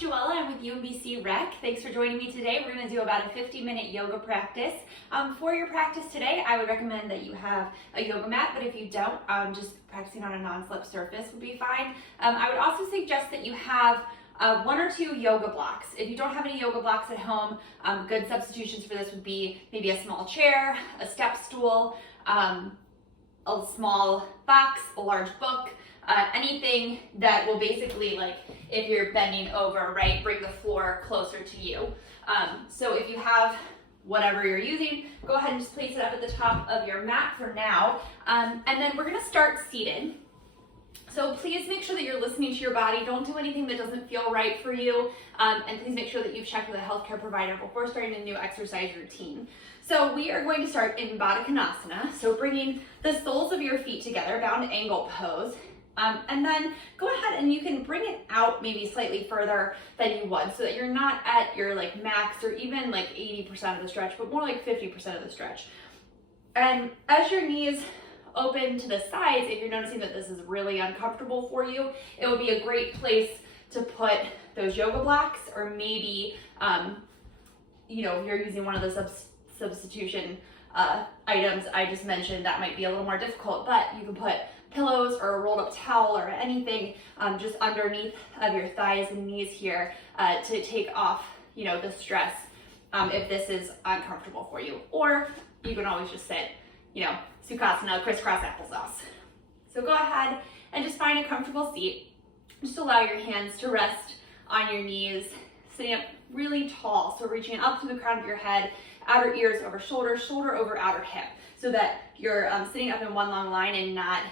Joella. I'm with UMBC Rec. Thanks for joining me today. We're going to do about a 50-minute yoga practice. For your practice today, I would recommend that you have a yoga mat, but if you don't, just practicing on a non-slip surface would be fine. I would also suggest that you have one or two yoga blocks. If you don't have any yoga blocks at home, good substitutions for this would be maybe a small chair, a step stool, a small box, a large book, anything that will basically, like, if you're bending over, right, bring the floor closer to you. So if you have whatever you're using, go ahead and just place it up at the top of your mat for now. And then we're gonna start seated. So please make sure that you're listening to your body. Don't do anything that doesn't feel right for you. And please make sure that you've checked with a healthcare provider before starting a new exercise routine. So we are going to start in Tadasana. So bringing the soles of your feet together, bound angle pose. And then go ahead and you can bring it out maybe slightly further than you would so that you're not at your like max or even like 80% of the stretch, but more like 50% of the stretch. And as your knees open to the sides, if you're noticing that this is really uncomfortable for you, it would be a great place to put those yoga blocks, or maybe, if you're using one of the substitution items I just mentioned, that might be a little more difficult, but you can put pillows or a rolled up towel or anything just underneath of your thighs and knees here to take off, the stress if this is uncomfortable for you. Or you can always just sit, Sukhasana, crisscross applesauce. So go ahead and just find a comfortable seat. Just allow your hands to rest on your knees, sitting up really tall. So reaching up to the crown of your head, outer ears over shoulder, shoulder over outer hip, so that you're sitting up in one long line and not,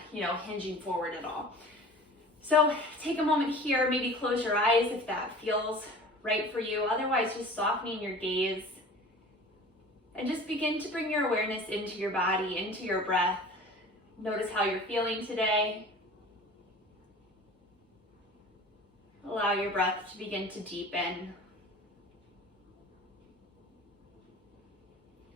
hinging forward at all. So take a moment here, maybe close your eyes if that feels right for you. Otherwise, just softening your gaze. And just begin to bring your awareness into your body, into your breath. Notice how you're feeling today. Allow your breath to begin to deepen.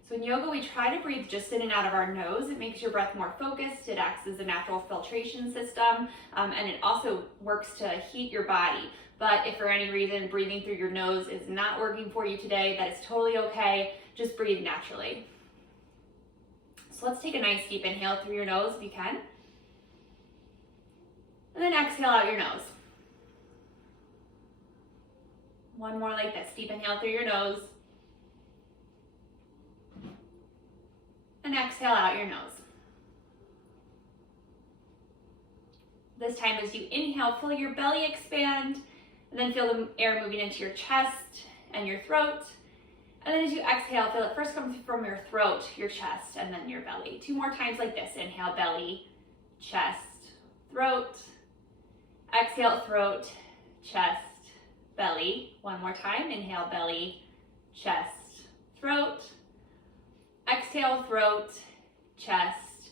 So in yoga, we try to breathe just in and out of our nose. It makes your breath more focused. It acts as a natural filtration system, and it also works to heat your body. But if for any reason breathing through your nose is not working for you today, that is totally okay. Just breathe naturally. So let's take a nice deep inhale through your nose if you can. And then exhale out your nose. One more like this. Deep inhale through your nose. And exhale out your nose. This time as you inhale, feel your belly expand, and then feel the air moving into your chest and your throat. And then as you exhale, feel it first come from your throat, your chest, and then your belly. 2 more times like this. Inhale, belly, chest, throat. Exhale, throat, chest, belly. 1 more time. Inhale, belly, chest, throat. Exhale, throat, chest,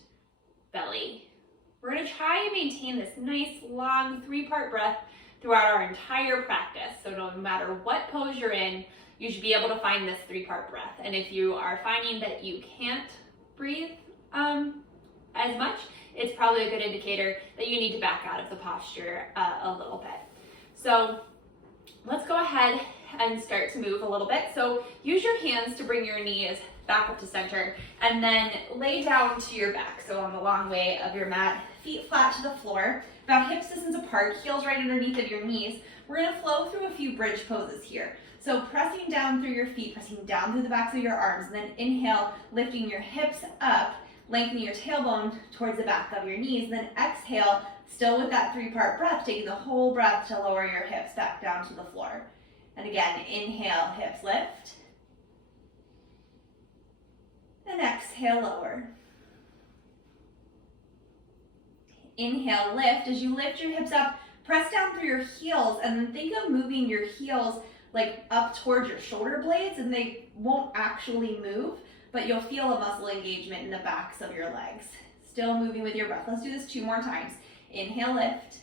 belly. We're going to try and maintain this nice, long 3-part breath throughout our entire practice. So no matter what pose you're in, you should be able to find this 3-part breath. And if you are finding that you can't breathe as much, it's probably a good indicator that you need to back out of the posture a little bit. So let's go ahead and start to move a little bit. So use your hands to bring your knees back up to center, and then lay down to your back. So on the long way of your mat, feet flat to the floor, about hip distance apart, heels right underneath of your knees. We're gonna flow through a few bridge poses here. So pressing down through your feet, pressing down through the backs of your arms, and then inhale, lifting your hips up, lengthening your tailbone towards the back of your knees, and then exhale, still with that 3-part breath, taking the whole breath to lower your hips back down to the floor. And again, inhale, hips lift. And exhale, lower. Inhale, lift. As you lift your hips up, press down through your heels, and then think of moving your heels like up towards your shoulder blades, and they won't actually move, but you'll feel a muscle engagement in the backs of your legs. Still moving with your breath. Let's do this 2 more times. Inhale, lift.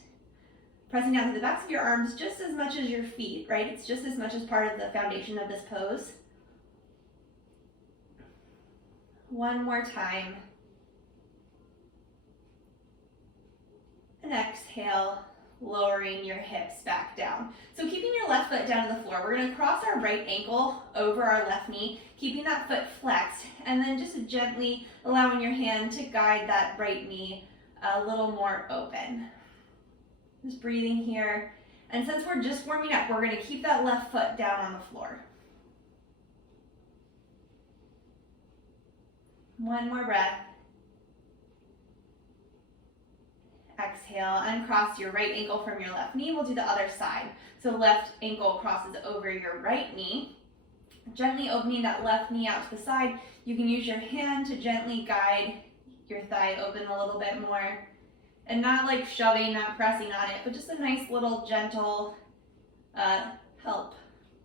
Pressing down through the backs of your arms just as much as your feet, right? It's just as much as part of the foundation of this pose. 1 more time. And exhale, lowering your hips back down. So keeping your left foot down to the floor, we're going to cross our right ankle over our left knee, keeping that foot flexed, and then just gently allowing your hand to guide that right knee a little more open. Just breathing here. And since we're just warming up, we're going to keep that left foot down on the floor. One more breath. Exhale, uncross your right ankle from your left knee. We'll do the other side. So left ankle crosses over your right knee. Gently opening that left knee out to the side. You can use your hand to gently guide your thigh open a little bit more. And not like shoving, not pressing on it, but just a nice little gentle help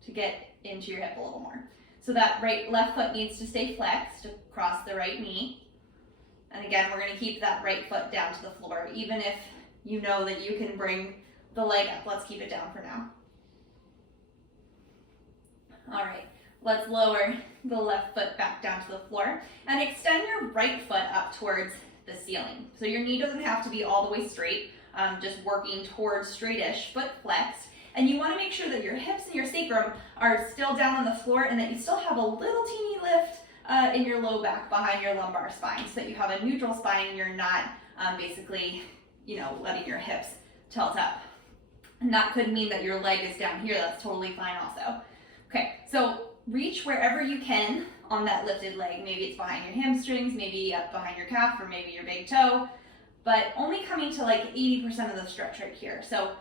to get into your hip a little more. So that left foot needs to stay flexed across the right knee. And again, we're going to keep that right foot down to the floor, even if you know that you can bring the leg up. Let's keep it down for now. All right, let's lower the left foot back down to the floor and extend your right foot up towards the ceiling. So your knee doesn't have to be all the way straight, just working towards straightish, foot flexed. And you want to make sure that your hips and your sacrum are still down on the floor and that you still have a little teeny lift in your low back behind your lumbar spine, so that you have a neutral spine and you're not basically, letting your hips tilt up. And that could mean that your leg is down here. That's totally fine also. Okay, so reach wherever you can on that lifted leg. Maybe it's behind your hamstrings, maybe up behind your calf, or maybe your big toe, but only coming to like 80% of the stretch right here. So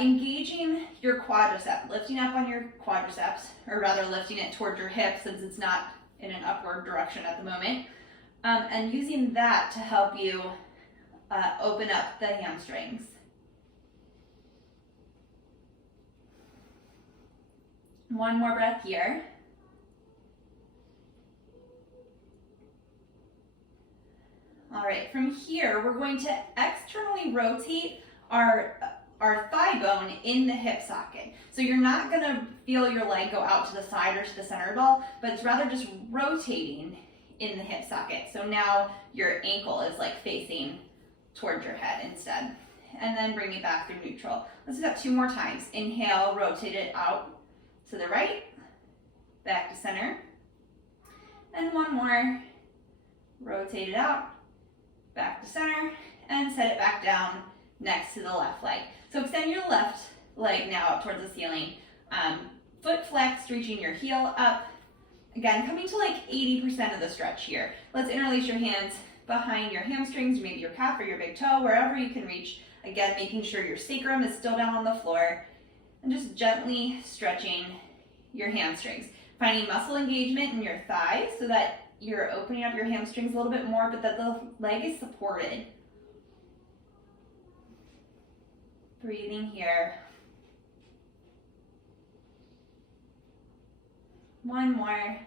engaging your quadricep, lifting up on your quadriceps, or rather lifting it towards your hips since it's not in an upward direction at the moment, and using that to help you open up the hamstrings. One more breath here. All right, from here, we're going to externally rotate our thigh bone in the hip socket. So you're not gonna feel your leg go out to the side or to the center at all, but it's rather just rotating in the hip socket. So now your ankle is like facing towards your head instead. And then bring it back through neutral. Let's do that 2 more times. Inhale, rotate it out to the right, back to center. And one more, rotate it out, back to center, and set it back down next to the left leg. So extend your left leg now up towards the ceiling. Foot flexed, reaching your heel up. Again, coming to like 80% of the stretch here. Let's interlace your hands behind your hamstrings, maybe your calf or your big toe, wherever you can reach. Again, making sure your sacrum is still down on the floor, and just gently stretching your hamstrings. Finding muscle engagement in your thighs so that you're opening up your hamstrings a little bit more, but that the leg is supported. Breathing here. One more.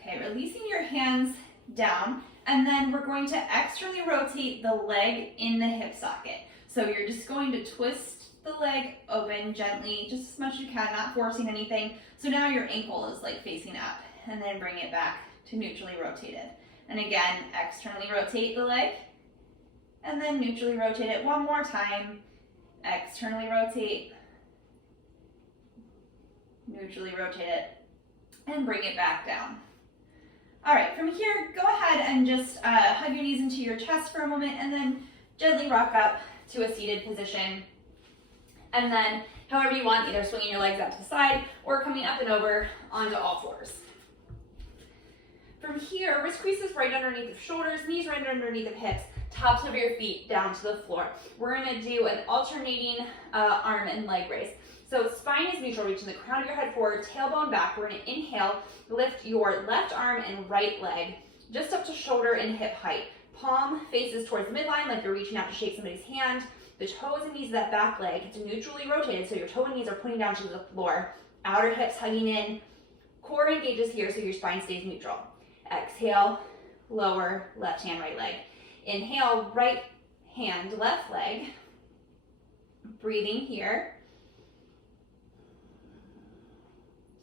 Okay, releasing your hands down, and then we're going to externally rotate the leg in the hip socket. So you're just going to twist the leg open gently, just as much as you can, not forcing anything. So now your ankle is like facing up, and then bring it back to neutrally rotated. And again, externally rotate the leg, and then neutrally rotate it one more time. Externally rotate, neutrally rotate it, and bring it back down. All right, from here, go ahead and just hug your knees into your chest for a moment, and then gently rock up to a seated position. And then, however you want, either swinging your legs out to the side or coming up and over onto all fours. From here, wrist creases right underneath the shoulders, knees right underneath the hips, tops of your feet down to the floor. We're going to do an alternating arm and leg raise. So spine is neutral, reaching the crown of your head forward, tailbone back. We're going to inhale, lift your left arm and right leg just up to shoulder and hip height. Palm faces towards the midline like you're reaching out to shake somebody's hand. The toes and knees of that back leg, it's neutrally rotated, so your toe and knees are pointing down to the floor. Outer hips hugging in. Core engages here so your spine stays neutral. Exhale, lower left hand, right leg. Inhale, right hand, left leg. Breathing here.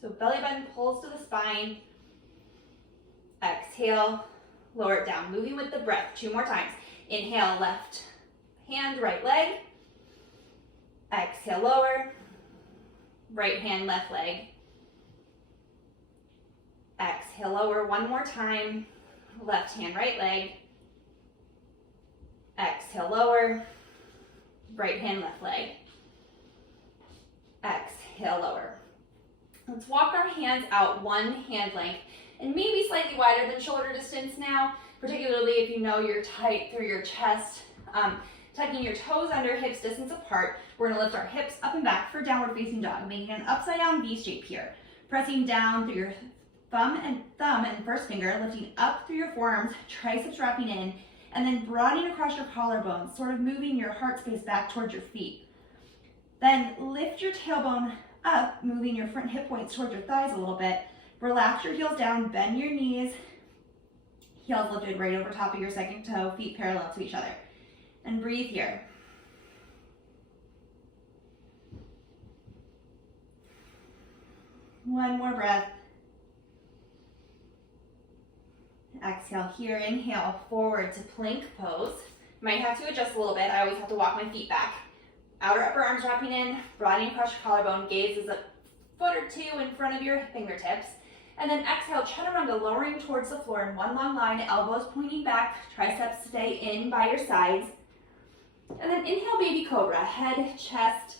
So belly button pulls to the spine. Exhale, lower it down. Moving with the breath, 2 more times. Inhale, left hand, right leg. Exhale, lower. Right hand, left leg. Exhale, lower. 1 more time. Left hand, right leg. Exhale, lower. Right hand, left leg. Exhale, lower. Let's walk our hands out 1 hand length and maybe slightly wider than shoulder distance now, particularly if you know you're tight through your chest. Tucking your toes under, hips distance apart. We're gonna lift our hips up and back for downward facing dog, making an upside down V shape here. Pressing down through your thumb and first finger, lifting up through your forearms, triceps wrapping in, and then broadening across your collarbones, sort of moving your heart space back towards your feet. Then lift your tailbone up, moving your front hip points towards your thighs a little bit. Relax your heels down, bend your knees, heels lifted right over top of your second toe, feet parallel to each other. And breathe here. One more breath. Exhale here, inhale, forward to plank pose. You might have to adjust a little bit. I always have to walk my feet back. Outer upper arms wrapping in, broadening across your collarbone, gaze is a foot or 2 in front of your fingertips. And then exhale, Chaturanga, lowering towards the floor in 1 long line, elbows pointing back, triceps stay in by your sides. And then inhale, baby cobra, head, chest,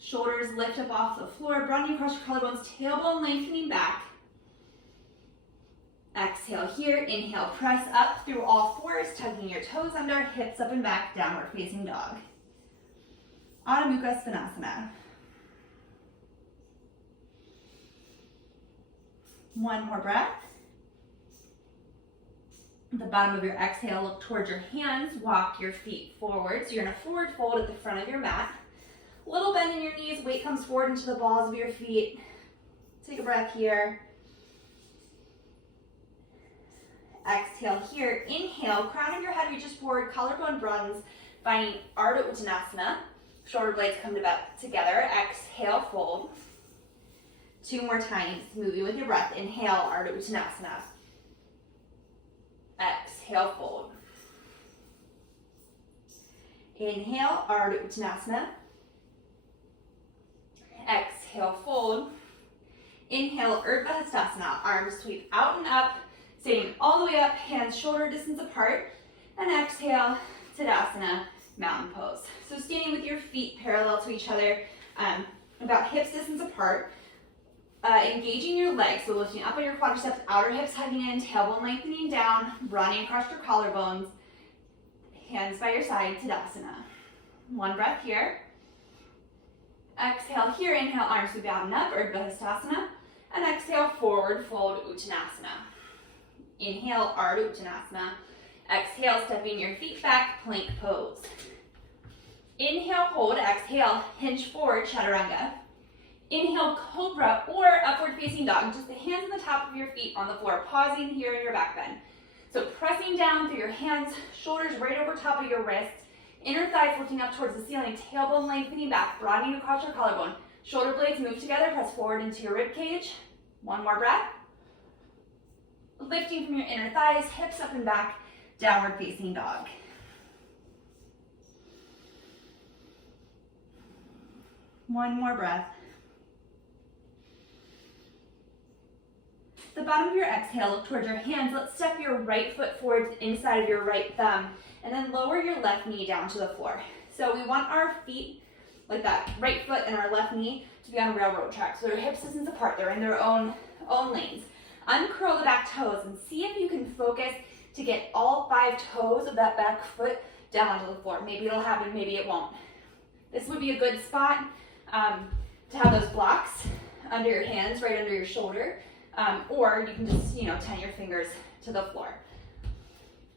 shoulders lift up off the floor, broadening across your collarbones, tailbone lengthening back. Exhale here, inhale, press up through all 4s, tugging your toes under, hips up and back, downward facing dog. Adho Mukha Svanasana. 1 more breath. At the bottom of your exhale, look towards your hands, walk your feet forward. So you're in a forward fold at the front of your mat. Little bend in your knees, weight comes forward into the balls of your feet. Take a breath here. Exhale here, inhale, crown of your head reaches forward, collarbone broadens, finding Ardha Uttanasana. Shoulder blades come together, exhale, fold. 2 more times, moving with your breath. Inhale, Ardha Uttanasana. Exhale, fold. Inhale, Ardha Uttanasana. Exhale, fold. Inhale, Urdhva Hastasana. Arms sweep out and up, sitting all the way up, hands shoulder distance apart. And exhale, Tadasana, mountain pose. So standing with your feet parallel to each other, about hips distance apart. Engaging your legs, so lifting up on your quadriceps, outer hips hugging in, tailbone lengthening down, broadening across your collarbones, hands by your side, Tadasana. 1 breath here. Exhale here, inhale, arms sweep out and up, Urdhva Hastasana, and exhale, forward fold, Uttanasana. Inhale, Ardha Uttanasana. Exhale, stepping your feet back, plank pose. Inhale, hold, exhale, hinge forward, Chaturanga. Inhale, cobra or upward facing dog, just the hands on the top of your feet on the floor, pausing here in your back bend. So pressing down through your hands, shoulders right over top of your wrists, inner thighs lifting up towards the ceiling, tailbone lengthening back, broadening across your collarbone. Shoulder blades move together, press forward into your rib cage. 1 more breath. Lifting from your inner thighs, hips up and back, downward facing dog. One more breath. The bottom of your exhale, look towards your hands. Let's step your right foot forward inside of your right thumb, and then lower your left knee down to the floor. So we want our feet, like that right foot and our left knee, to be on a railroad track. So they're hips distance apart. They're in their own lanes. Uncurl the back toes and see if you can focus to get all 5 toes of that back foot down onto the floor. Maybe it'll happen, maybe it won't. This would be a good spot to have those blocks under your hands, right under your shoulder. Or you can just, ten your fingers to the floor.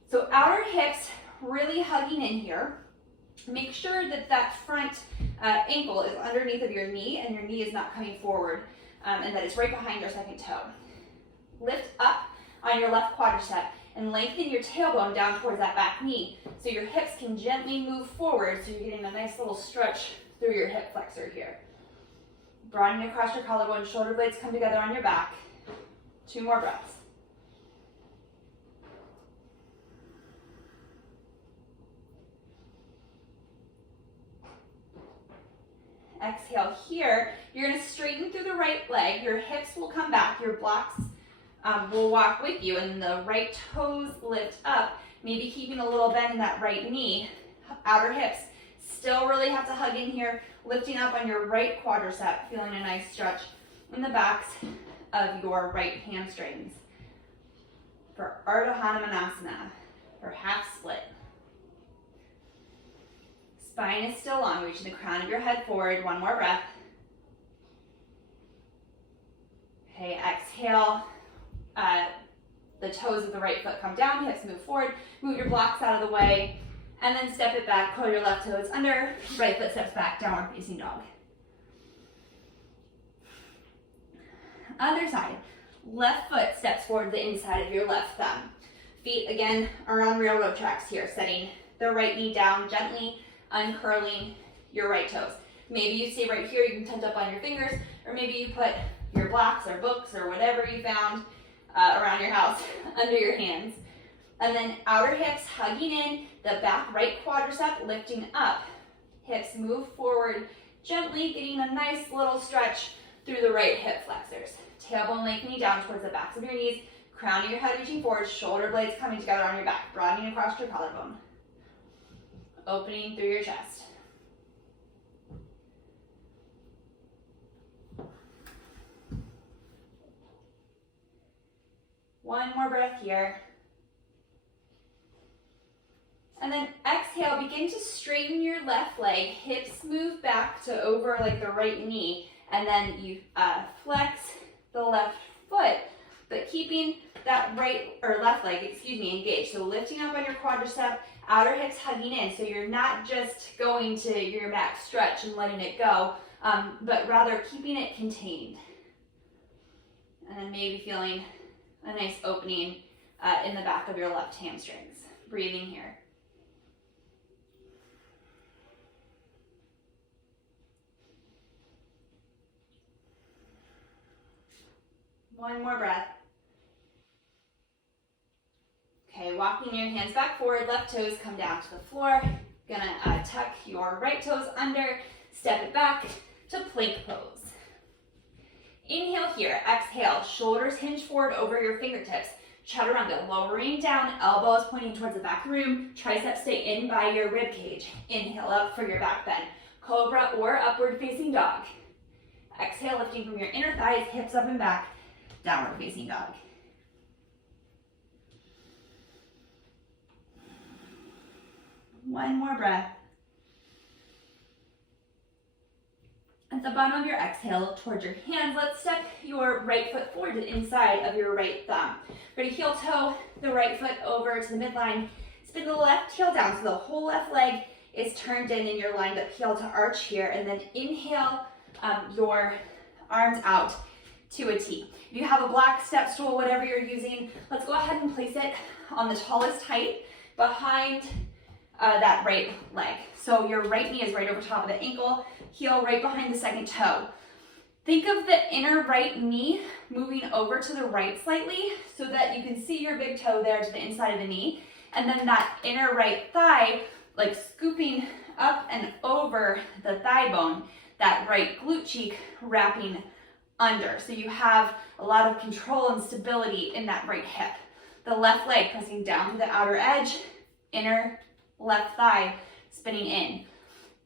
So outer hips really hugging in here. Make sure that that front ankle is underneath of your knee and your knee is not coming forward and that it's right behind your second toe. Lift up on your left quadricep and lengthen your tailbone down towards that back knee so your hips can gently move forward so you're getting a nice little stretch through your hip flexor here. Broadening across your collarbone, shoulder blades come together on your back. 2 more breaths. Exhale here. You're gonna straighten through the right leg. Your hips will come back. Your blocks will walk with you, and the right toes lift up. Maybe keeping a little bend in that right knee. Outer hips still really have to hug in here. Lifting up on your right quadricep. Feeling a nice stretch in the backs of your right hamstrings. For Ardha Hanumanasana, for half split. Spine is still long, reaching the crown of your head forward. One more breath. Okay, exhale. The toes of the right foot come down, hips move forward. Move your blocks out of the way, and then step it back. Curl your left toes under. Right foot steps back, downward facing dog. Other side. Left foot steps forward to the inside of your left thumb. Feet, again, are on railroad tracks here, setting the right knee down, gently uncurling your right toes. Maybe you stay right here, you can tent up on your fingers, or maybe you put your blocks or books or whatever you found around your house under your hands. And then outer hips hugging in, the back right quadricep lifting up. Hips move forward, gently getting a nice little stretch through the right hip flexors. Tailbone lengthening down towards the backs of your knees, crown of your head reaching forward, shoulder blades coming together on your back, broadening across your collarbone. Opening through your chest. One more breath here. And then exhale, begin to straighten your left leg. Hips move back to over like the right knee. And then you flex the left foot, but keeping that right or left leg, engaged. So lifting up on your quadricep, outer hips hugging in. So you're not just going to your max stretch and letting it go, but rather keeping it contained. And then maybe feeling a nice opening in the back of your left hamstrings. Breathing here. One more breath. Okay, walking your hands back forward, left toes come down to the floor. Gonna tuck your right toes under, step it back to plank pose. Inhale here, exhale, shoulders hinge forward over your fingertips. Chaturanga, lowering down, elbows pointing towards the back of the room, triceps stay in by your rib cage. Inhale up for your back bend. Cobra or upward facing dog. Exhale, lifting from your inner thighs, hips up and back, downward facing dog. One more breath. At the bottom of your exhale, towards your hands, let's step your right foot forward to the inside of your right thumb. Ready, heel toe the right foot over to the midline. Spin the left heel down so the whole left leg is turned in and you're lined up heel to arch here. And then inhale your arms out to a T. If you have a black step stool, whatever you're using, let's go ahead and place it on the tallest height behind that right leg. So your right knee is right over top of the ankle, heel right behind the second toe. Think of the inner right knee moving over to the right slightly so that you can see your big toe there to the inside of the knee. And then that inner right thigh, like scooping up and over the thigh bone, that right glute cheek wrapping under. So you have a lot of control and stability in that right hip. The left leg pressing down to the outer edge, inner left thigh spinning in.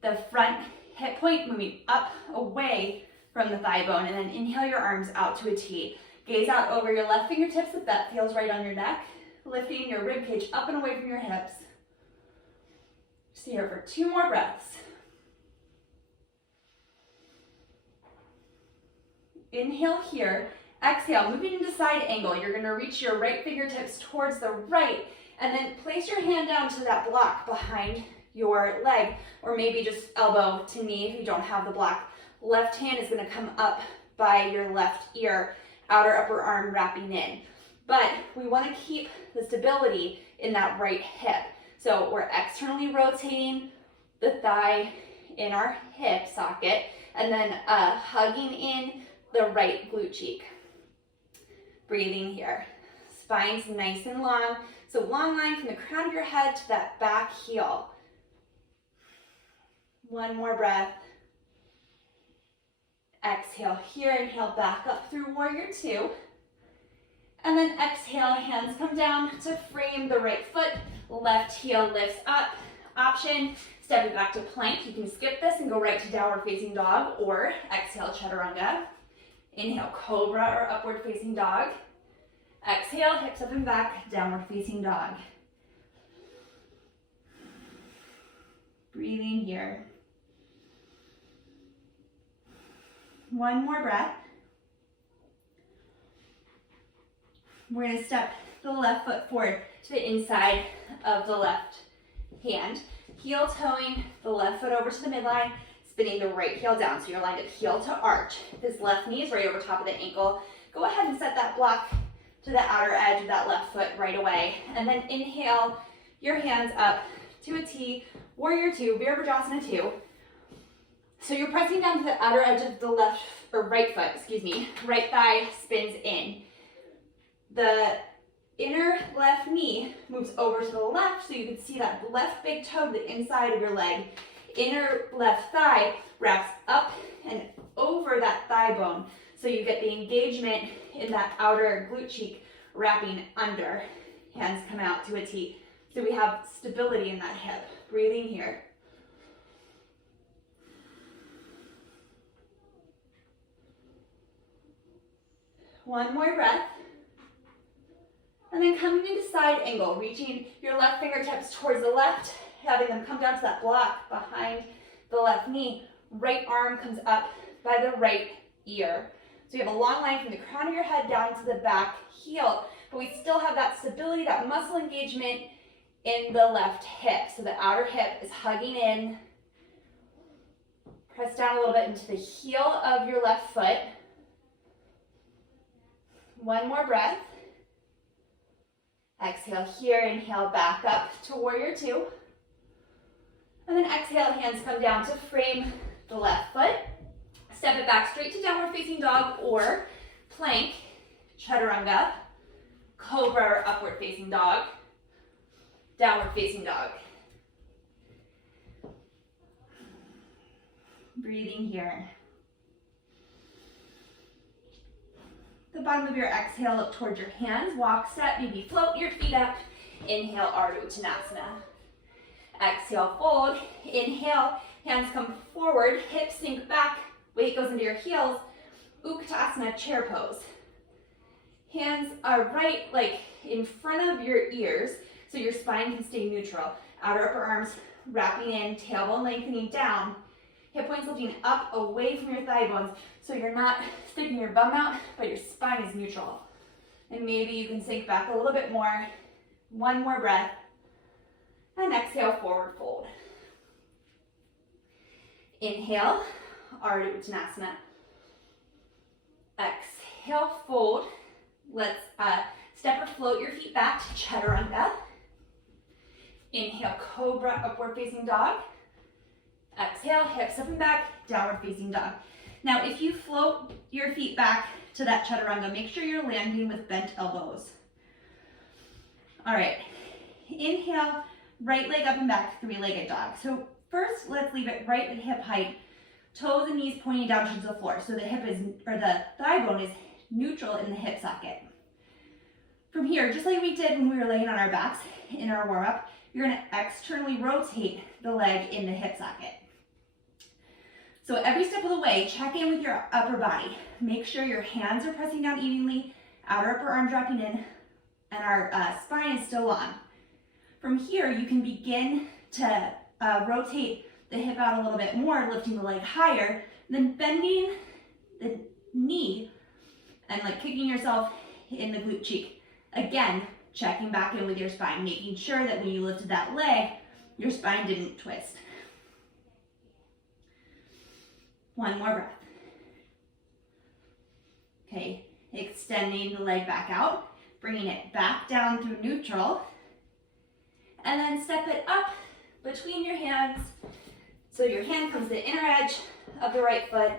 The front hip point moving up away from the thigh bone, and then inhale your arms out to a T. Gaze out over your left fingertips if that feels right on your neck, lifting your rib cage up and away from your hips. Stay here for 2 more breaths. Inhale here, exhale, moving into side angle. You're gonna reach your right fingertips towards the right, and then place your hand down to that block behind your leg, or maybe just elbow to knee if you don't have the block. Left hand is gonna come up by your left ear, outer upper arm wrapping in. But we wanna keep the stability in that right hip. So we're externally rotating the thigh in our hip socket, and then hugging in the right glute cheek. Breathing here. Spine's nice and long. So long line from the crown of your head to that back heel. 1 more breath. Exhale here, inhale back up through warrior two. And then exhale, hands come down to frame the right foot, left heel lifts up. Option, stepping back to plank. You can skip this and go right to downward facing dog, or exhale, chaturanga. Inhale, cobra or upward facing dog. Exhale, hips up and back, downward facing dog. Breathing here. One more breath. We're going to step the left foot forward to the inside of the left hand. Heel toeing the left foot over to the midline, spinning the right heel down. So you're lined up heel to arch. This left knee is right over top of the ankle. Go ahead and set that block to the outer edge of that left foot right away. And then inhale your hands up to a T, warrior two, Virabhadrasana 2. So you're pressing down to the outer edge of the left, or right foot, excuse me. Right thigh spins in. The inner left knee moves over to the left, so you can see that left big toe to the inside of your leg. Inner left thigh wraps up and over that thigh bone, so you get the engagement in that outer glute cheek wrapping under. Hands come out to a T. So we have stability in that hip. Breathing here. One more breath. And then coming into side angle, reaching your left fingertips towards the left, having them come down to that block behind the left knee. Right arm comes up by the right ear. So you have a long line from the crown of your head down to the back heel, but we still have that stability, that muscle engagement in the left hip. So the outer hip is hugging in. Press down a little bit into the heel of your left foot. One more breath. Exhale here, inhale back up to warrior two. And then exhale, hands come down to frame the left foot. Step it back straight to downward facing dog or plank, chaturanga, cobra or upward facing dog, downward facing dog. Breathing here. The bottom of your exhale, look towards your hands, walk, step, maybe float your feet up. Inhale, Ardha Uttanasana. Exhale, fold. Inhale, hands come forward, hips sink back, weight goes into your heels. Uttanasana, chair pose. Hands are right, like in front of your ears, so your spine can stay neutral. Outer upper arms wrapping in, tailbone lengthening down. Hip points lifting up away from your thigh bones, so you're not sticking your bum out, but your spine is neutral. And maybe you can sink back a little bit more. One more breath. And exhale, forward fold. Inhale, Ardha Uttanasana. Exhale, fold. Let's step or float your feet back to chaturanga. Inhale, cobra, upward facing dog. Exhale, hips up and back, downward facing dog. Now, if you float your feet back to that chaturanga, make sure you're landing with bent elbows. All right, inhale, right leg up and back, three-legged dog. So first, let's leave it right at hip height, toes and knees pointing down towards the floor. So the hip is, or the thigh bone is neutral in the hip socket. From here, just like we did when we were laying on our backs in our warm-up, you're gonna externally rotate the leg in the hip socket. So every step of the way, check in with your upper body. Make sure your hands are pressing down evenly, outer upper arm dropping in, and our spine is still long. From here, you can begin to rotate the hip out a little bit more, lifting the leg higher, then bending the knee and like kicking yourself in the glute cheek. Again, checking back in with your spine, making sure that when you lifted that leg, your spine didn't twist. One more breath. Okay, extending the leg back out, bringing it back down through neutral, and then step it up between your hands. So your hand comes to the inner edge of the right foot.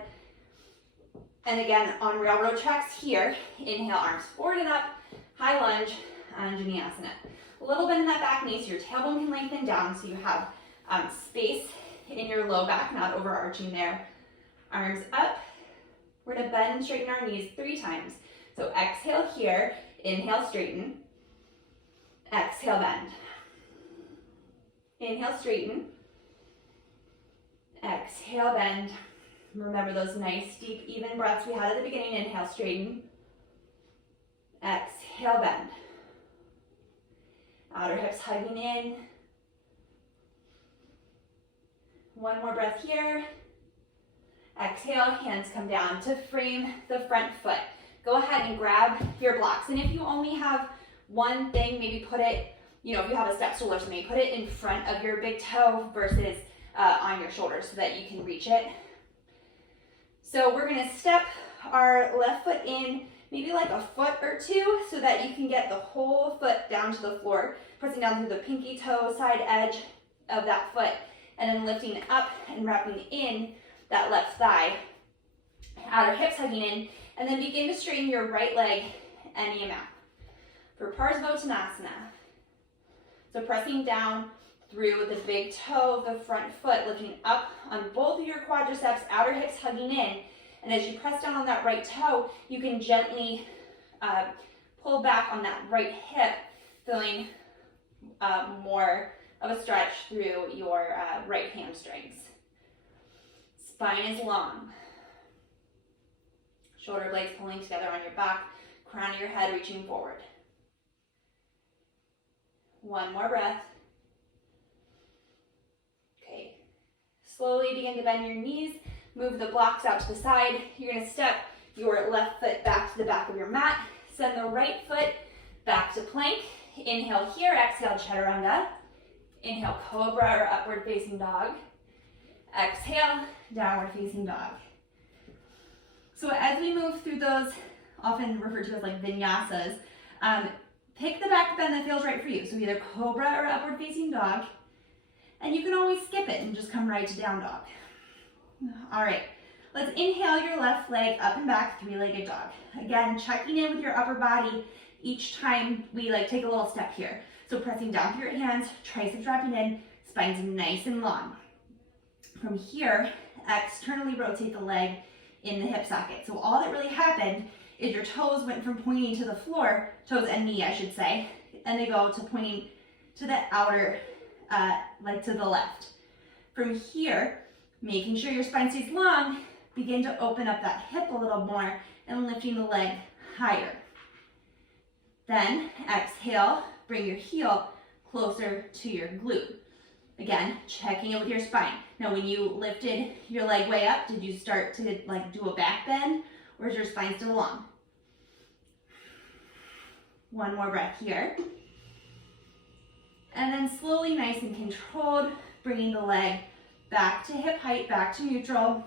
And again, on railroad tracks here, inhale, arms forward and up, high lunge, Anjaneyasana. A little bend in that back knee so your tailbone can lengthen down so you have space in your low back, not overarching there. Arms up, We're gonna bend and straighten our knees 3 times. So exhale here, inhale, straighten. Exhale, bend. Inhale, straighten. Exhale, bend. Remember those nice, deep, even breaths we had at the beginning. Inhale, straighten. Exhale, bend. Outer hips hugging in. One more breath here. Exhale, hands come down to frame the front foot. Go ahead and grab your blocks. And if you only have one thing, maybe put it, if you have a step stool or something, put it in front of your big toe versus on your shoulder so that you can reach it. So we're gonna step our left foot in maybe like a foot or 2 so that you can get the whole foot down to the floor, pressing down through the pinky toe side edge of that foot, and then lifting up and wrapping in that left thigh. Outer hips hugging in, and then begin to straighten your right leg any amount. For Tadasana. So pressing down through the big toe of the front foot, lifting up on both of your quadriceps, outer hips hugging in. And as you press down on that right toe, you can gently pull back on that right hip, feeling more of a stretch through your right hamstrings. Spine is long. Shoulder blades pulling together on your back, crown of your head reaching forward. One more breath. Okay. Slowly begin to bend your knees. Move the blocks out to the side. You're going to step your left foot back to the back of your mat. Send the right foot back to plank. Inhale here, exhale, Chaturanga. Inhale, Cobra or upward facing dog. Exhale, downward facing dog. So as we move through those, often referred to as like vinyasas, pick the back bend that feels right for you. So either Cobra or upward facing dog. And you can always skip it and just come right to down dog. All right, let's inhale your left leg up and back, 3-legged dog. Again, checking in with your upper body each time we take a little step here. So pressing down through your hands, triceps wrapping in, spine's nice and long. From here, externally rotate the leg in the hip socket. So all that really happened is your toes went from pointing to the floor, toes and knee I should say, and they go to pointing to the outer, to the left. From here, making sure your spine stays long, begin to open up that hip a little more and lifting the leg higher. Then exhale, bring your heel closer to your glute. Again, checking in with your spine. Now when you lifted your leg way up, did you start to do a back bend, or is your spine still long? One more breath here. And then slowly, nice and controlled, bringing the leg back to hip height, back to neutral.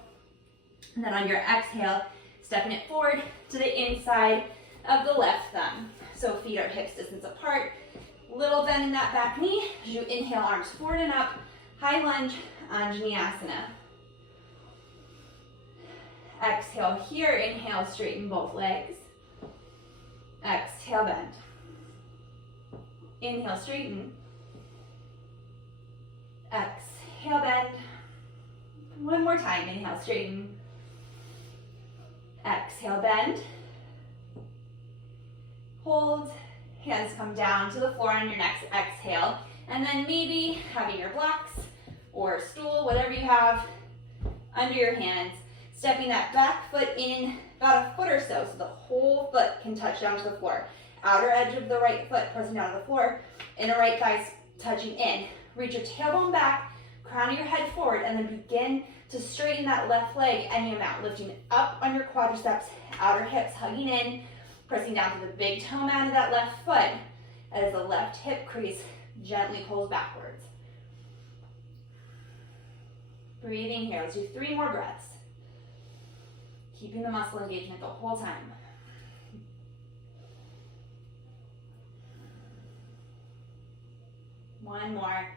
And then on your exhale, stepping it forward to the inside of the left thumb. So feet are hips distance apart. Little bend in that back knee as you inhale, arms forward and up. High lunge, Anjaneyasana. Exhale here, inhale, straighten both legs. Exhale, bend. Inhale, straighten. Exhale, bend. One more time, inhale, straighten. Exhale, bend. Hold, hands come down to the floor on your next exhale. And then maybe having your blocks or stool, whatever you have, under your hands, stepping that back foot in about a foot or so the whole foot can touch down to the floor. Outer edge of the right foot pressing down to the floor, inner right thigh touching in. Reach your tailbone back, crown of your head forward, and then begin to straighten that left leg any amount, lifting it up on your quadriceps, outer hips hugging in, pressing down to the big toe mat of that left foot as the left hip crease gently pulls backwards. Breathing here. Let's do 3 more breaths. Keeping the muscle engagement the whole time. One more.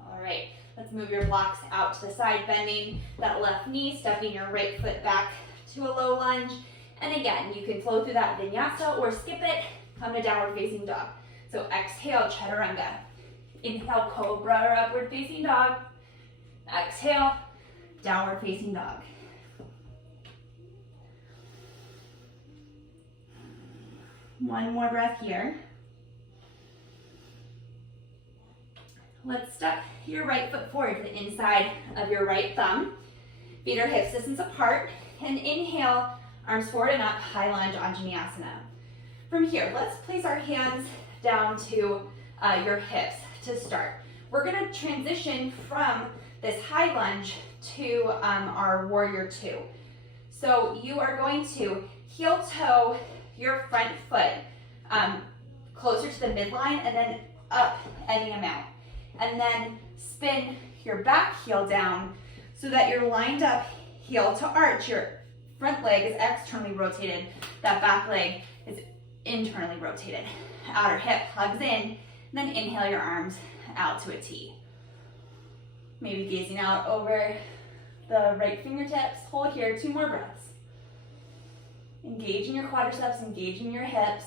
All right, let's move your blocks out to the side, bending that left knee, stepping your right foot back to a low lunge. And again, you can flow through that vinyasa or skip it, come to downward facing dog. So exhale, Chaturanga. Inhale, Cobra or upward facing dog. Exhale, downward facing dog. One more breath here. Let's step your right foot forward to the inside of your right thumb. Feet are hips distance apart. And inhale, arms forward and up, high lunge, Anjaneyasana. From here, let's place our hands down to your hips to start. We're gonna transition from this high lunge to our warrior two. So you are going to heel toe your front foot closer to the midline and then up any amount. And then spin your back heel down so that you're lined up heel to arch. Your front leg is externally rotated. That back leg is internally rotated. Outer hip hugs in, and then inhale your arms out to a T. Maybe gazing out over the right fingertips. Hold here, 2 more breaths. Engaging your quadriceps, engaging your hips.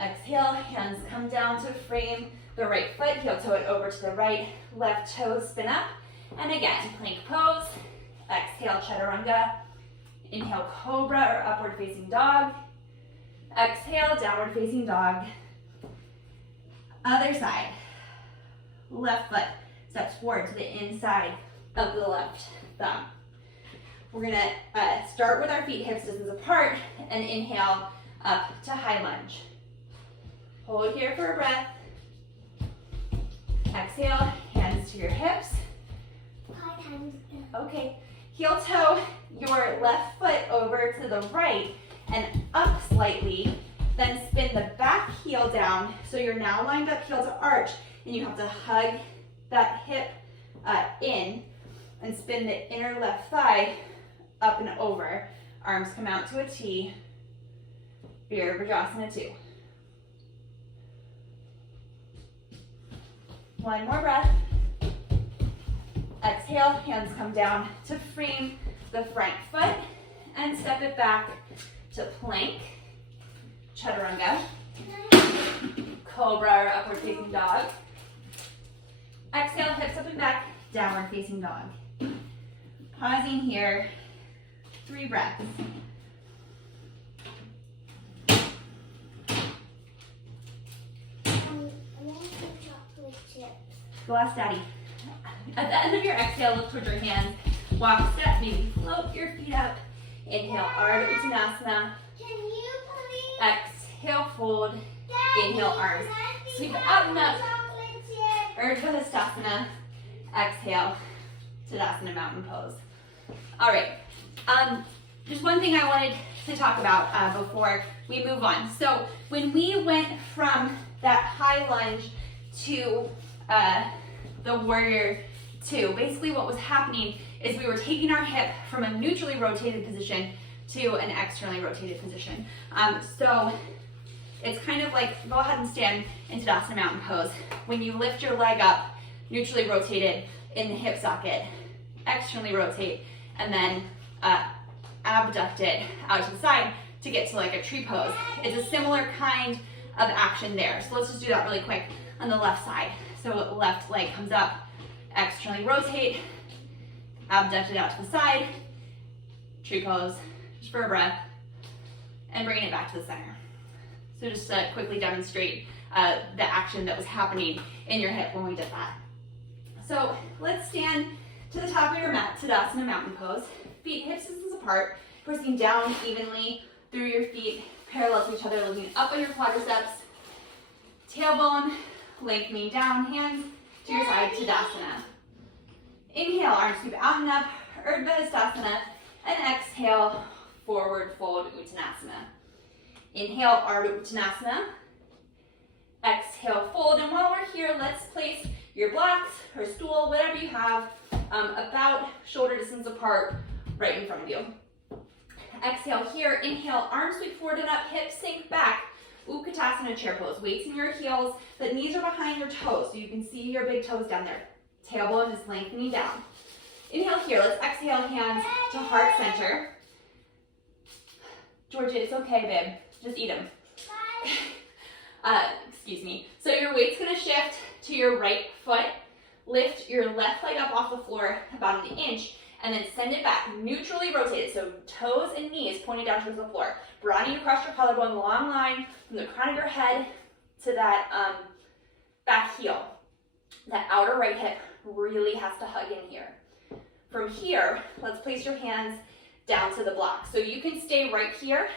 Exhale, hands come down to frame the right foot, heel toe it over to the right, left toe spin up. And again, plank pose. Exhale, Chaturanga. Inhale, Cobra or upward facing dog. Exhale, downward facing dog. Other side. Left foot steps forward to the inside of the left thumb. We're gonna start with our feet hips distance apart and inhale up to high lunge. Hold here for a breath. Exhale, hands to your hips. Okay, heel toe your left foot over to the right and up slightly, then spin the back heel down so you're now lined up heel to arch, and you have to hug that hip in and spin the inner left thigh up and over. Arms come out to a T. Virabhadrasana 2. One more breath. Exhale, hands come down to frame the front foot and step it back to plank, Chaturanga, Cobra or upward facing dog. Exhale, hips up and back, downward facing dog. Pausing here, 3 breaths. Go ask Daddy. At the end of your exhale, look towards your hands. Walk, step, maybe float your feet up. Inhale, Ardha Uttanasana. Can you please? Exhale, fold. Daddy, Inhale, arms. Sweep out and up. Urdhva Hastasana. Exhale, Tadasana mountain pose. All right. Just one thing I wanted to talk about before we move on. So when we went from that high lunge to the warrior two, basically what was happening is we were taking our hip from a neutrally rotated position to an externally rotated position. So it's kind of like, go ahead and stand in Tadasana mountain pose. When you lift your leg up, neutrally rotated in the hip socket, externally rotate, and then abduct it out to the side to get to like a tree pose. It's a similar kind of action there. So let's just do that really quick on the left side. So left leg comes up, externally rotate, abduct it out to the side, tree pose, just for a breath, and bringing it back to the center. So just to quickly demonstrate the action that was happening in your hip when we did that. So let's stand to the top of your mat, Tadasana mountain pose. Feet hips distance apart, pressing down evenly through your feet, parallel to each other, looking up on your quadriceps. Tailbone, lengthening down, hands to your side, Tadasana. Inhale, arms sweep out and up, Urdhva Hastasana, and exhale, forward fold Uttanasana. Inhale, Ardha Uttanasana. Exhale, fold, and while we're here, let's place your blocks or stool, whatever you have, about shoulder distance apart, right in front of you. Exhale here, inhale, arms sweep forward and up, hips sink back. Utkatasana chair pose, weights in your heels, the knees are behind your toes, so you can see your big toes down there. Tailbone is lengthening down. Inhale here, let's exhale, hands to heart center. Georgia, it's okay, babe, just eat them. Excuse me. So your weight's gonna shift to your right foot. lift your left leg up off the floor about an inch, and then send it back, neutrally rotate it, so toes and knees pointing down towards the floor. Broadening across your collarbone, long line from the crown of your head to that back heel. That outer right hip really has to hug in here. From here, let's place your hands down to the block. So you can stay right here,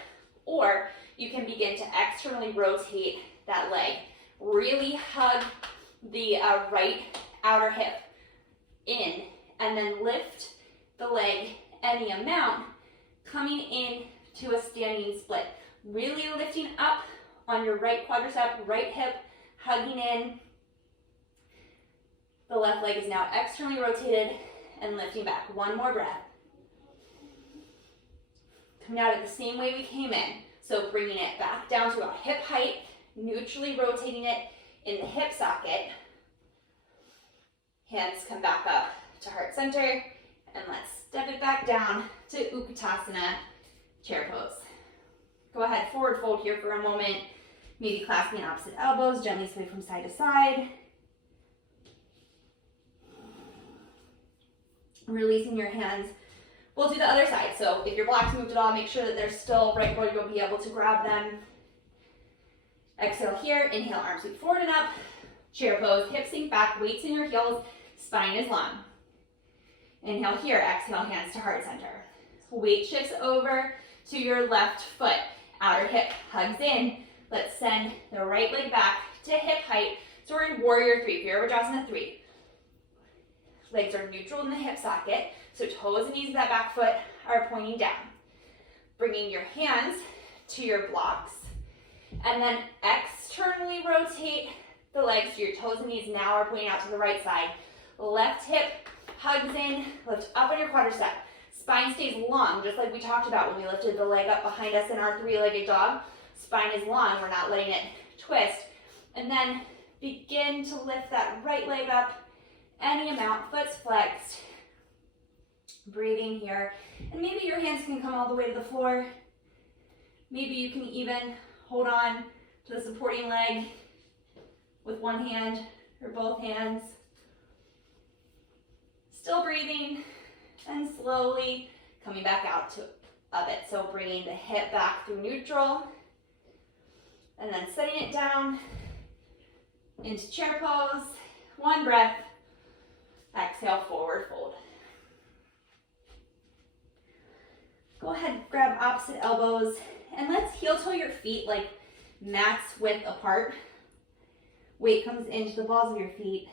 or you can begin to externally rotate that leg. Really hug the right outer hip in, and then lift the leg any amount, coming in to a standing split. Really lifting up on your right quadricep, right hip, hugging in. The left leg is now externally rotated and lifting back. One more breath. Coming out of the same way we came in. So bringing it back down to about hip height, neutrally rotating it in the hip socket. Hands come back up to heart center, and let's step it back down to Utkatasana, chair pose. Go ahead, forward fold here for a moment. Maybe clasping opposite elbows, gently sway from side to side. Releasing your hands. We'll do the other side. So if your block's moved at all, make sure that they're still right where you'll be able to grab them. Exhale here, inhale, arms sweep forward and up. Chair pose, hips sink back, weights in your heels, spine is long. Inhale here, exhale, hands to heart center. Weight shifts over to your left foot. Outer hip hugs in. Let's send the right leg back to hip height. So we're in warrior three, Virabhadrasana 3. Legs are neutral in the hip socket, so toes and knees of that back foot are pointing down. Bringing your hands to your blocks, and then externally rotate the legs so your toes and knees now are pointing out to the right side. Left hip hugs in, lift up on your quadricep. Spine stays long, just like we talked about when we lifted the leg up behind us in our three-legged dog. Spine is long, we're not letting it twist. And then begin to lift that right leg up any amount, foot's flexed. Breathing here. And maybe your hands can come all the way to the floor. Maybe you can even hold on to the supporting leg with one hand or both hands. Still breathing, and slowly coming back out of it. So bringing the hip back through neutral, and then setting it down into chair pose. One breath. Exhale, forward fold. Go ahead, grab opposite elbows, and let's heel toe your feet like mats width apart. Weight comes into the balls of your feet.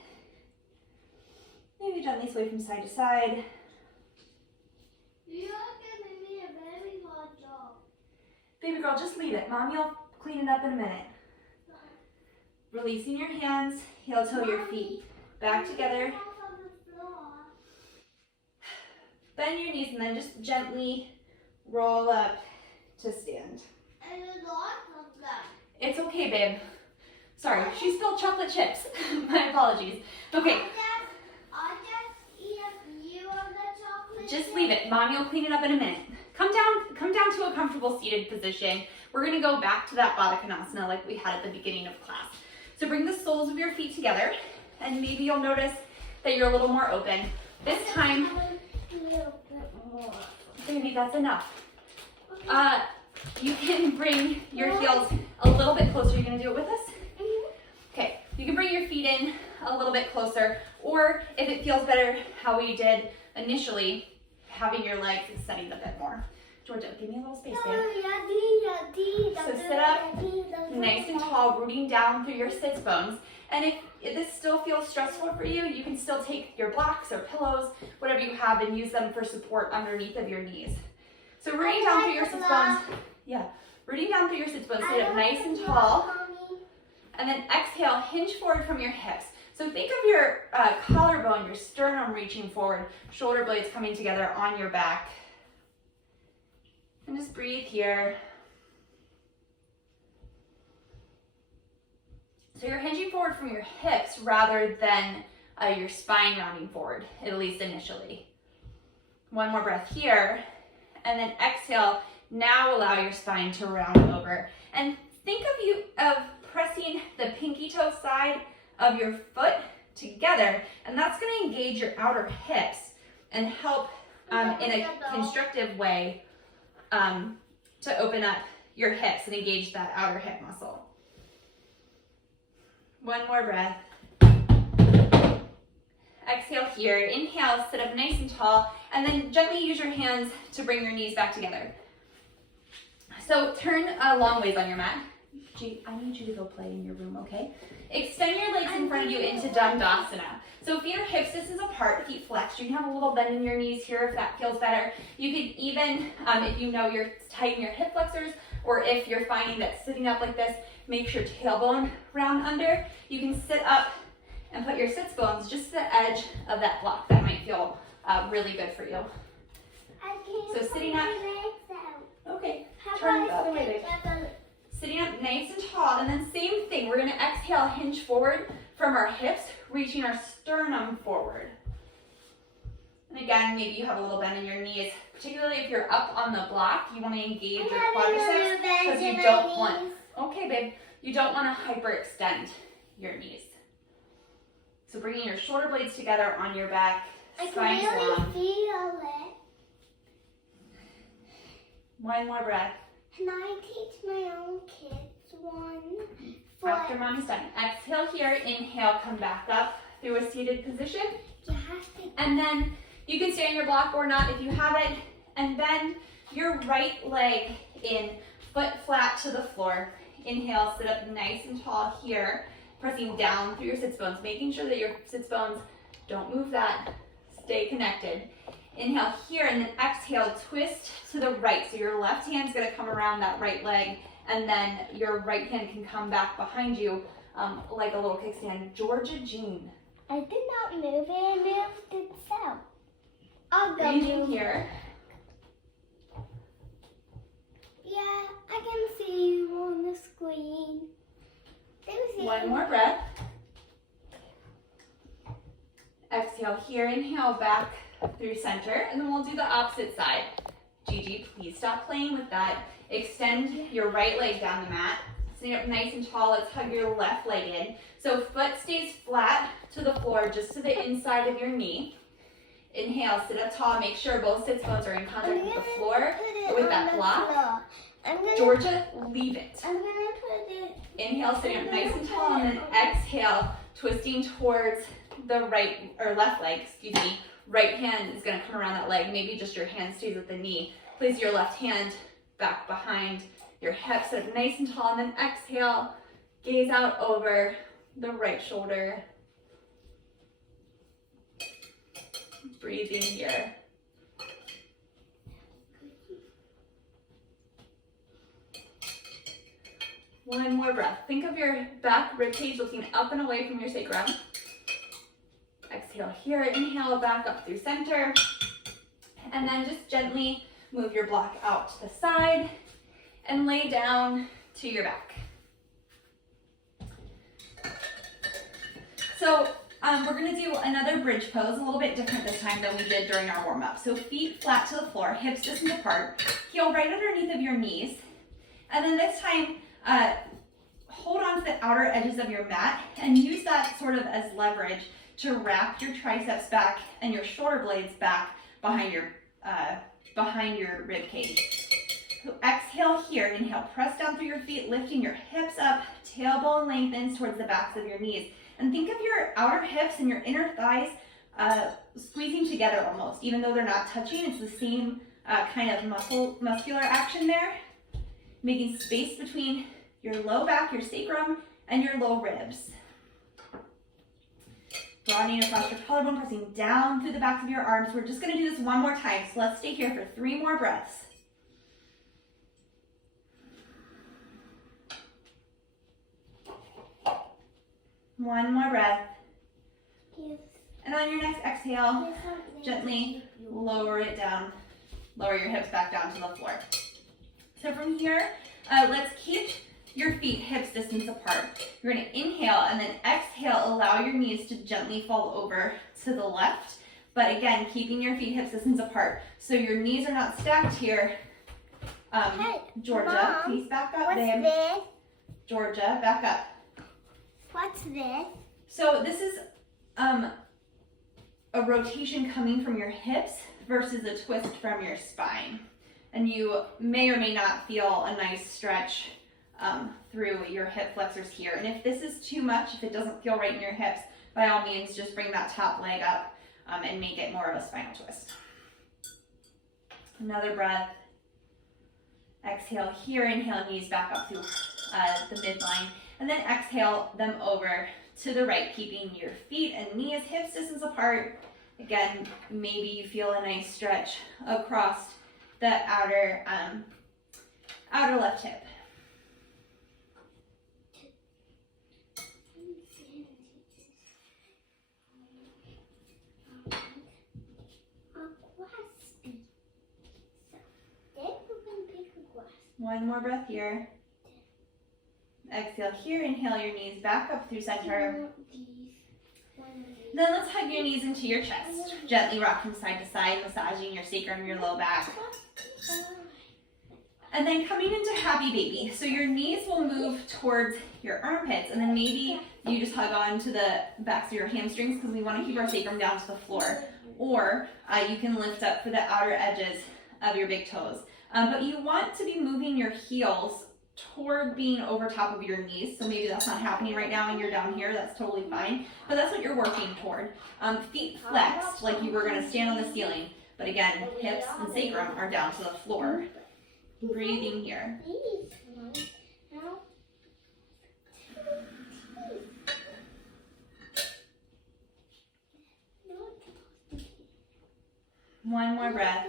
Maybe gently sway from side to side. You're giving me a very hard job. Baby girl, just leave it. Mommy will clean it up in a minute. Releasing your hands, heel toe your feet back together. Bend your knees and then just gently roll up to stand. And a lot of that. It's okay, babe. Sorry, she spilled chocolate chips. My apologies. Okay. I just eat a few of the chocolate. Just leave it. Mommy will clean it up in a minute. Come down to a comfortable seated position. We're gonna go back to that Baddha Konasana like we had at the beginning of class. So bring the soles of your feet together, and maybe you'll notice that you're a little more open. This time, baby, that's enough. You can bring your heels a little bit closer. You're gonna do it with us? Okay, you can bring your feet in a little bit closer, or if it feels better how we did initially, having your legs extending a bit more. Georgia, give me a little space, babe. So sit up nice and tall, rooting down through your sits bones. And if this still feels stressful for you, you can still take your blocks or pillows, whatever you have, and use them for support underneath of your knees. So rooting down through your sits bones. Yeah, rooting down through your sits bones, sit up nice and tall. And then exhale, hinge forward from your hips. So think of your collarbone, your sternum reaching forward, shoulder blades coming together on your back. And just breathe here. So you're hinging forward from your hips rather than your spine rounding forward, at least initially. One more breath here. And then exhale, now allow your spine to round over. And think of pressing the pinky toe side of your foot together, and that's going to engage your outer hips and help in a constructive way to open up your hips and engage that outer hip muscle. One more breath. Exhale here. Inhale, sit up nice and tall, and then gently use your hands to bring your knees back together. So turn long ways on your mat. I need you to go play in your room, okay? Extend your legs in front of you into Tadasana. So feet are hips distance apart, feet flexed. You can have a little bend in your knees here if that feels better. You can even, if you know you're tight in your hip flexors, or if you're finding that sitting up like this makes your tailbone round under, you can sit up and put your sits bones just to the edge of that block. That might feel really good for you. So sitting up. Okay, turn the other way, babe. Sitting up nice and tall, and then same thing. We're going to exhale, hinge forward from our hips, reaching our sternum forward. And again, maybe you have a little bend in your knees, particularly if you're up on the block. You want to engage your quadriceps because you don't want. Okay, babe. You don't want to hyperextend your knees. So bringing your shoulder blades together on your back, spine long. I can really feel it. One more breath. Can I teach my own kids one? After mommy's done. Exhale here, inhale, come back up through a seated position. And then you can stay on your block or not if you have it. And bend your right leg in, foot flat to the floor. Inhale, sit up nice and tall here, pressing down through your sits bones, making sure that your sits bones don't move that, stay connected. Inhale here, and then exhale, twist to the right. So your left hand's gonna come around that right leg, and then your right hand can come back behind you like a little kickstand. Georgia Jean. I did not move it, it moved itself. I'll go Breathing here. Yeah, I can see you on the screen. One more breath. Exhale here, inhale back through center, and then we'll do the opposite side. Gigi, please stop playing with that. Extend your right leg down the mat. Sitting up nice and tall, let's hug your left leg in. So foot stays flat to the floor, just to the inside of your knee. Inhale, sit up tall, make sure both sits bones are in contact with the floor, or with that block. Georgia, leave it. I'm gonna put it. Inhale, sitting up nice and tall, and then exhale, twisting towards the right, or left leg, excuse me. Right hand is gonna come around that leg. Maybe just your hand stays at the knee. Place your left hand back behind your hips, sit up nice and tall, and then exhale, gaze out over the right shoulder. Breathing here. One more breath. Think of your back rib cage looking up and away from your sacrum. Exhale here, inhale back up through center. And then just gently move your block out to the side and lay down to your back. So we're gonna do another bridge pose, a little bit different this time than we did during our warm up. So feet flat to the floor, hips distance apart, heel right underneath of your knees. And then this time, hold on to the outer edges of your mat and use that sort of as leverage to wrap your triceps back and your shoulder blades back behind your rib cage. So exhale here, inhale, press down through your feet, lifting your hips up, tailbone lengthens towards the backs of your knees. And think of your outer hips and your inner thighs squeezing together almost, even though they're not touching. It's the same kind of muscular action there, making space between your low back, your sacrum, and your low ribs. Broadening across your collarbone, pressing down through the backs of your arms. We're just gonna do this one more time, so let's stay here for 3 more breaths. One more breath. And on your next exhale, gently lower it down. Lower your hips back down to the floor. So from here, let's keep your feet hips distance apart. You're gonna inhale and then exhale, allow your knees to gently fall over to the left. But again, keeping your feet hips distance apart. So your knees are not stacked here. Hey, Georgia, Mom, please back up, what's babe. this? Georgia, back up. What's this? So this is a rotation coming from your hips versus a twist from your spine. And you may or may not feel a nice stretch through your hip flexors here. And if this is too much, if it doesn't feel right in your hips, by all means, just bring that top leg up and make it more of a spinal twist. Another breath. Exhale here, inhale, knees back up through the midline. And then exhale them over to the right, keeping your feet and knees hips distance apart. Again, maybe you feel a nice stretch across the outer left hip. One more breath here. Exhale here, inhale your knees back up through center. Then let's hug your knees into your chest. Gently rock from side to side, massaging your sacrum, your low back. And then coming into happy baby. So your knees will move towards your armpits, and then maybe you just hug on to the backs of your hamstrings because we want to keep our sacrum down to the floor. Or you can lift up for the outer edges of your big toes. But you want to be moving your heels toward being over top of your knees. So maybe that's not happening right now and you're down here, that's totally fine. But that's what you're working toward. Feet flexed like you were gonna stand on the ceiling. But again, hips and sacrum are down to the floor. Breathing here. One more breath.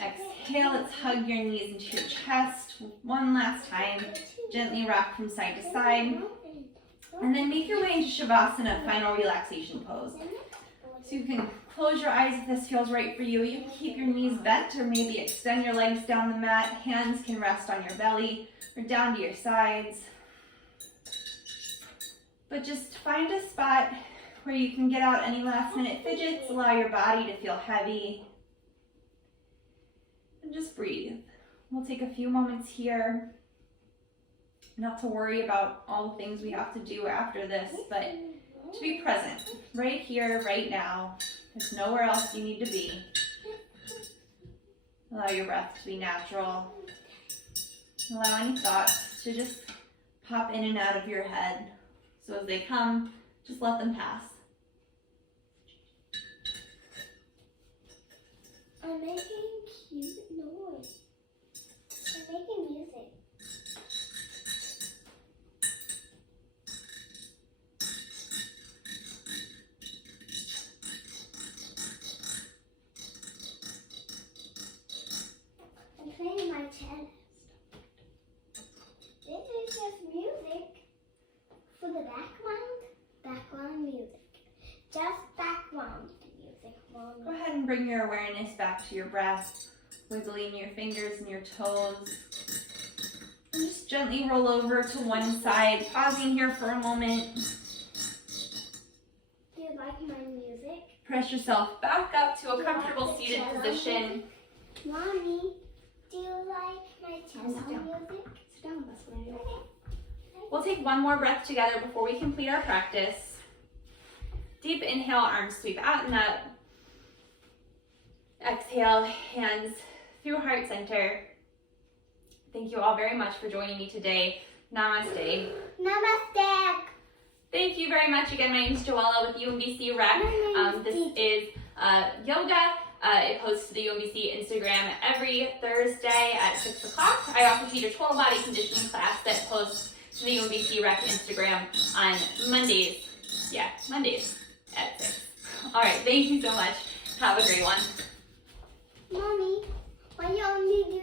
Exhale, let's hug your knees into your chest. One last time. Gently rock from side to side. And then make your way into Shavasana, final relaxation pose. So you can close your eyes if this feels right for you. You can keep your knees bent or maybe extend your legs down the mat. Hands can rest on your belly or down to your sides. But just find a spot where you can get out any last minute fidgets, allow your body to feel heavy. And just breathe. We'll take a few moments here, not to worry about all the things we have to do after this, but to be present right here, right now. There's nowhere else you need to be. Allow your breath to be natural. Allow any thoughts to just pop in and out of your head. So as they come, just let them pass. I'm making cute noise. I'm making music. I'm playing my cellist. This is just music for the background music. Just background music. Mom. Go ahead and bring your awareness back to your breath, wiggling your fingers and your toes. And just gently roll over to one side, pausing here for a moment. Do you like my music? Press yourself back up to a comfortable seated position. Mommy, do you like my cello Sit down. music? Sit down with us, Larry. We'll take one more breath together before we complete our practice. Deep inhale, arms sweep out and up. Exhale, hands through heart center. Thank you all very much for joining me today. Namaste. Namaste. Thank you very much. Again, my name is Joella with UMBC Rec. This is yoga. It posts to the UMBC Instagram every Thursday at 6 o'clock. I also teach a total body conditioning class that posts to the UMBC Rec Instagram on Mondays. Yeah, Mondays at 6. All right, thank you so much. Have a great one. Mommy, why you only do